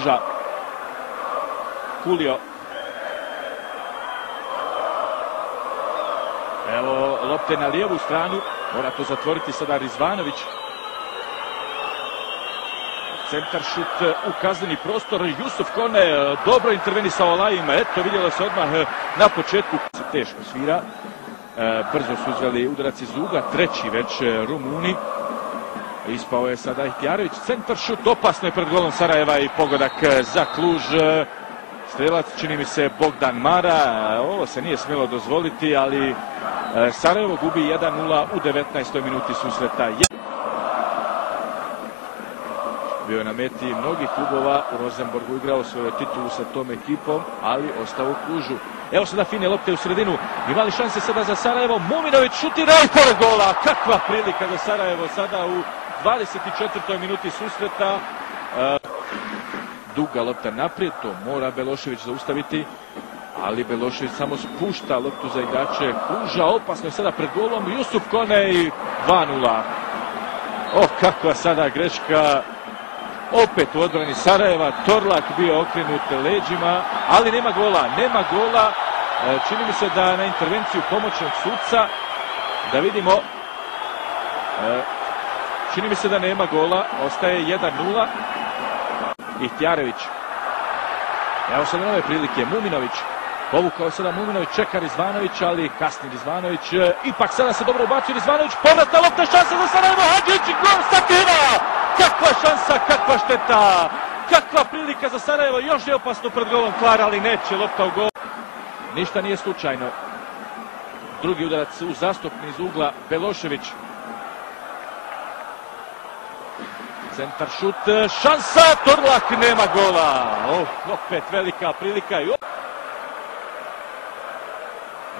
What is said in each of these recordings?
pruža Kulio. Evo lopte na lijevu stranu, mora to zatvoriti sada Rizvanović. Centar šut u kazneni prostor, Jusuf Kone dobro intervenisao Lajim, eto vidjelo se odmah na početku. Teško svira, brzo su uzeli udarac iz ugla, treći već Rumuni. Ispao je sada Ihtjarević, centar šut, opasno je pred golom Sarajeva i pogodak za Kluž. Strelac čini mi se Bogdan Mara, ovo se nije smjelo dozvoliti, ali Sarajevo gubi 1-0 u 19. minuti susreta. Bio je na meti mnogih klubova, u Rosenborgu igrao svoju titulu sa tom ekipom, ali ostao u Klužu. Evo sada fine lopte u sredinu, imali šanse sada za Sarajevo, Muminović šutira i pored gola, kakva prilika za Sarajevo sada u 24. minuti susreta. Duga lopta naprijed, to mora Belošević zaustaviti, ali Belošević samo spušta loptu za igrače Kluža, opasno je sada pred golom, Jusuf Kone i 2-0. Kakva sada greška, opet u odbrani Sarajeva, Torlak bio okrenut leđima, ali nema gola, čini mi se da na intervenciju pomoćnog suca, da vidimo, čini mi se da nema gola, ostaje 1-0. Ihtjarević. Evo sada nove prilike, Muminović. Povukao sada Muminović, čeka Rizvanović, ali kasni Rizvanović. Ipak sada se dobro ubacuje Rizvanović, povratna lopta, šansa za Sarajevo, Hadžić, gol, Sativa! Kakva šansa, kakva šteta! Kakva prilika za Sarajevo, još je opasno pred golom Klara, ali neće lopta u gol. Ništa nije slučajno. Drugi udarac u zastupni iz ugla, Belošević. Centar šut, šansa, Torlak, nema gola. Opet velika prilika.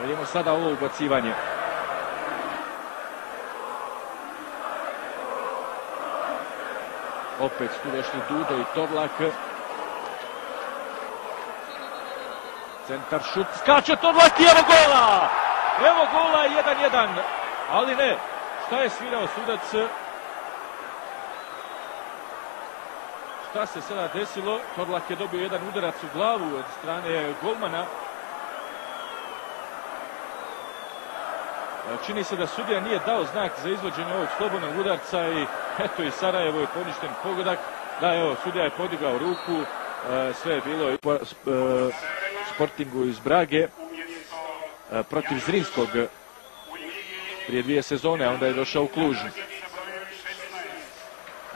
Vidimo sada ovo ubacivanje. Opet tu došli Dudo i Torlak. Centar šut, skače Torlak i evo gola! Evo gola, 1-1. Ali ne, šta je svirao sudac? Šta se sada desilo? Torlak je dobio jedan udarac u glavu od strane golmana. Čini se da sudija nije dao znak za izvođenje ovog slobodnog udarca i eto i Sarajevo je poništen pogodak. Da, evo, sudija je podigao ruku, sve je bilo Sportingu iz Brage protiv Zrinskog prije 2 sezone, a onda je došao u Kluž.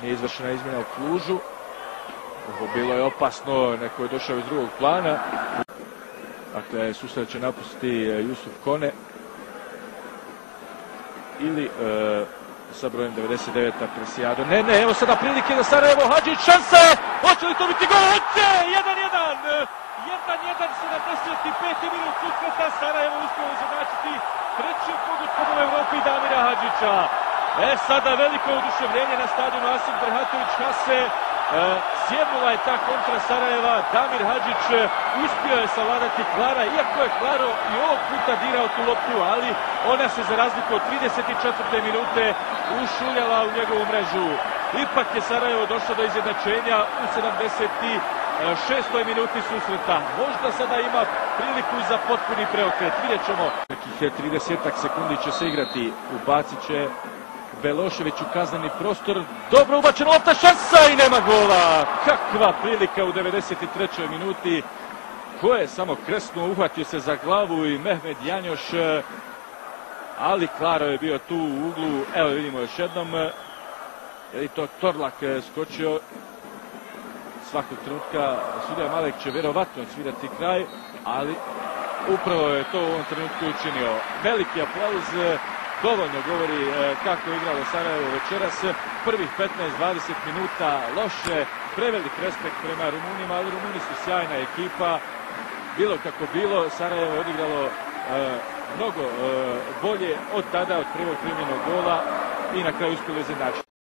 Nije izvršena izmjena u Klužu. Bilo je opasno, neko je došao iz drugog plana. Dakle, susret će napustiti Jusuf Kone. Ili sa brojem 99 Presijado. Ne, evo sada prilike za Sarajevo, Hadžić, šansa! Hoće li to biti gol? Hoće! 1-1! 1-1, 75. minut susreta, Sarajevo uspio izjednačiti trećim pogotkom u Evropi Damira Hadžića. Sada veliko oduševljenje na stadionu Asim Berhatović Hase. Sjednula je ta kontra Sarajeva, Damir Hadžić uspio je savladati Klara, iako je Klaro i ovog puta dirao tu loptu, ali ona se za razliku od 34. minute ušuljala u njegovu mrežu. Ipak je Sarajevo došlo do izjednačenja u 76. minuti susreta. Možda sada ima priliku za potpuni preokret, vidjet ćemo. Nekih 30 sekundi će se igrati, ubacit će Belošević u kazneni prostor, dobro ubačena lopta, šansa i nema gola. Kakva prilika u 93. minuti. Ko je samo kresnuo, uhvatio se za glavu i Mehmed Janjoš, ali Klaro je bio tu u uglu. Evo vidimo još jednom, je to Torlak skočio. Svakog trenutka sudija Malek će vjerovatno svirati kraj, ali upravo je to u ovom trenutku učinio. Veliki aplauz. Dovoljno govori kako je igralo Sarajevo večeras. Prvih 15-20 minuta loše, prevelik respekt prema Rumunima, ali Rumuni su sjajna ekipa. Bilo kako bilo, Sarajevo je odigralo mnogo bolje od tada, od prvog primljenog gola i na kraju uspjelo izjednačiti.